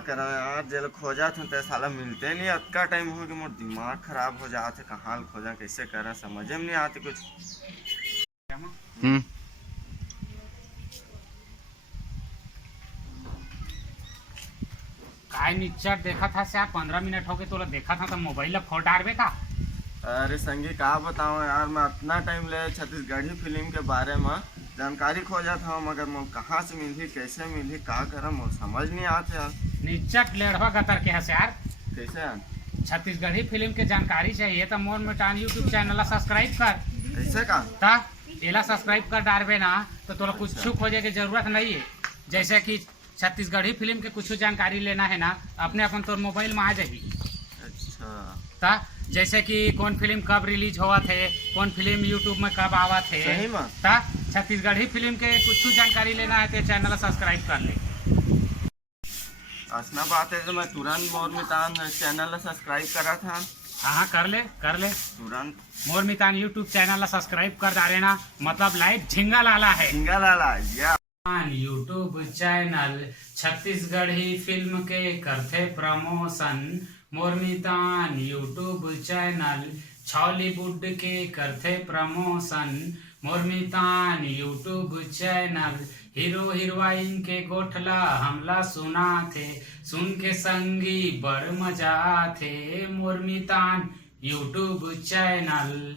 करा यार, जेल खोजा थे तो साला मिलते नहीं। अतका टाइम हो गया, मोर दिमाग खराब हो जाते, कहाँ खोजा कैसे करा समझ में नहीं आती कुछ। काय निच्चर देखा था से 15 मिनट हो गए तो देखा था तो मोबाइल ला फोड़ डालबे का। अरे संगी का बताऊं यार, मैं इतना टाइम ले छत्तीसगढ़ी फिल्म के बारे में जानकारी खोजा था, मगर मैं कहाँ से मिली कैसे मिली का करा मोर समझ नहीं आते यार। निच्चट लेढ़वा गतर के हस यार। कैसे यार? छत्तीसगढ़ी फिल्म के जानकारी चाहिए तो मोर मिटान यूट्यूब चैनल ला सब्सक्राइब कर। कैसे का? ता एला सब्सक्राइब कर डालबे ना तो तोला कुछ खोजे की जरूरत नहीं है। जैसे कि छत्तीसगढ़ी फिल्म के कुछ जानकारी लेना है ना, अपने अपन तोर मोबाइल में आ जाएगी। अच्छा। ता जैसे कि कौन फिल्म कब रिलीज हुआ थे, कौन फिल्म यूट्यूब में कब आवा थे, सही में? ता छत्तीसगढ़ी फिल्म के कुछ जानकारी लेना है तो चैनल सब्सक्राइब कर ले। असना बात है तो मैं तुरंत मोर मितान चैनल सब्सक्राइब करा था। हाँ कर ले तुरंत मोर मितान यूट्यूब चैनल सब्सक्राइब कर डाले ना, मतलब लाइव झिंगा लाला है। झिंगा लाला या यूट्यूब चैनल छत्तीसगढ़ी फिल्म के करथे प्रमोशन। मोरमितान यूट्यूब चैनल छॉलीवुड के करथे प्रमोशन। मोरमितान यूट्यूब चैनल हीरो हीरोइन के गोठला हमला सुना थे, सुन के संगी बड़ मजा थे। मोरमितान यूट्यूब चैनल।